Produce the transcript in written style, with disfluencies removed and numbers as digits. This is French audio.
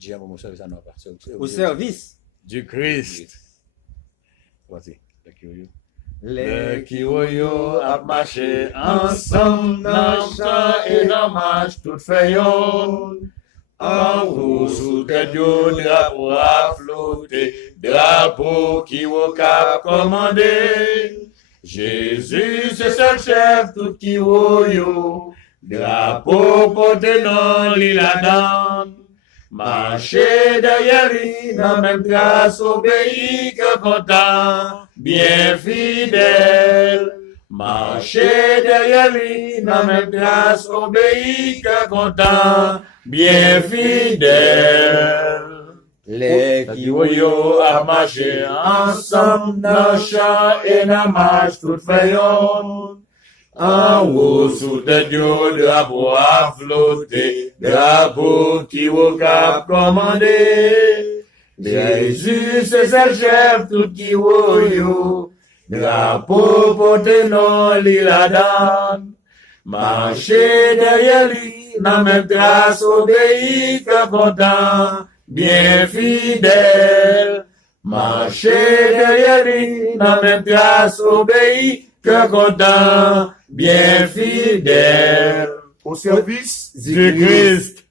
Dieu mon service à nous pas. Au service du Christ. Voici, le curieux. Les Kiwoyo a marché ensemble dans le champ et dans marche toute fayon. En haut sous tête yo drapeau a flotté, drapeau qui au cap commandé. Jésus c'est seul chef tout Kiwoyo, drapeau porté dans l'île Adam. Marcher derrière lui, dans même trace, obéi que content, bien fidèle. Marcher derrière lui, dans même trace, obéi que content, bien fidèle. Les Kiwoyo a marché ensemble dans le champ et dans marche toute fayon. En haut sous tête yo drapeau a flotté, drapeau qui au cap commandé. Jésus c'est le chef tout qui yo, drapeau porté non l'île Adam. Marcher derrière lui, dans même trace obéi que content, bien fidèle. Marcher derrière lui, dans même trace obéi que content, bien fidèle. Au service du Christ.